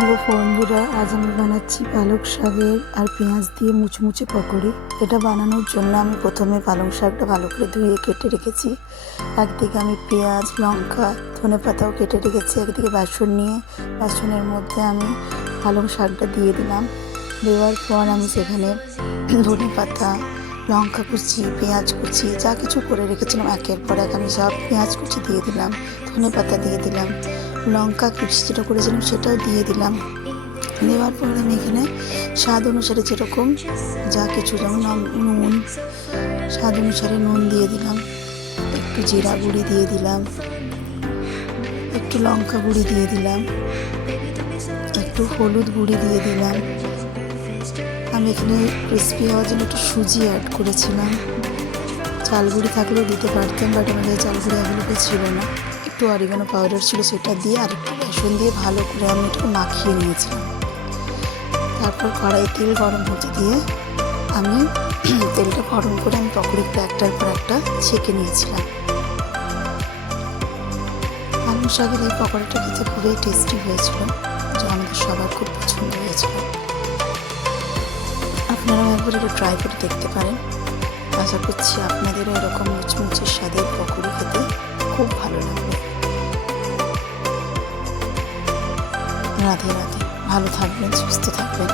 Hello বন্ধুরা, আজ আমি বানাচ্ছি পালং শাকের আর পেঁয়াজ দিয়ে মুচমুচে পকোড়ি। এটা বানানোর জন্য আমি প্রথমে পালং শাকটা ভালো করে ধুয়ে কেটে রেখেছি। একদিকে আমি পেঁয়াজ, লঙ্কা, ধনেপাতাও কেটে রেখেছি। একদিকে বাসন নিয়ে বাসনের মধ্যে আমি পালং শাকটা দিয়ে দিলাম। দেওয়ার পর আমি সেখানে ধনেপাতা, লঙ্কা কুচি, পেঁয়াজ কুচি যা কিছু করে রেখেছিলাম একের পর এক আমি সব পেঁয়াজ কুচি দিয়ে দিলাম, ধনেপাতা দিয়ে দিলাম, লঙ্কা কুচি যেটা করেছিলাম সেটাও দিয়ে দিলাম। দেওয়ার পর আমি এখানে স্বাদ অনুসারে যেরকম যা কিছু, যেমন নুন, স্বাদ অনুসারে নুন দিয়ে দিলাম, একটু জিরা গুঁড়ি দিয়ে দিলাম, একটু লঙ্কা গুঁড়ি দিয়ে দিলাম, একটু হলুদ গুঁড়ি দিয়ে দিলাম। আমি এখানে ক্রিস্পি হওয়ার জন্য একটু সুজি অ্যাড করেছিলাম। চাল গুঁড়ি থাকলেও দিতে পারতাম, বাট আমাদের চাল গুঁড়ি অ্যাভেলেবল ছিল না। একটু অরিগানো পাউডার ছিল, সেটা দিয়ে আর একটু বেসন দিয়ে ভালো করে আমি এটাকে মাখিয়ে নিয়েছিলাম। তারপর কড়াই তেল গরম হতে দিয়ে আমি তেলটা গরম করে আমি পকোড়িগুলো একটার পর একটা ছেঁকে নিয়েছিলাম। পালং শাকের এই পকোড়াটা খেতে খুবই টেস্টি হয়েছিল, যা আমাদের সবার খুব পছন্দ হয়েছিল। আপনারাও একবার এটা ট্রাই করে দেখতে পারেন। আশা করছি আপনাদেরও এরকম মুচমুচে স্বাদের পকোড়ি খেতে খুব ভালো লাগবে। রাধে রাধে, ভালো থাকবেন, সুস্থ থাকবেন।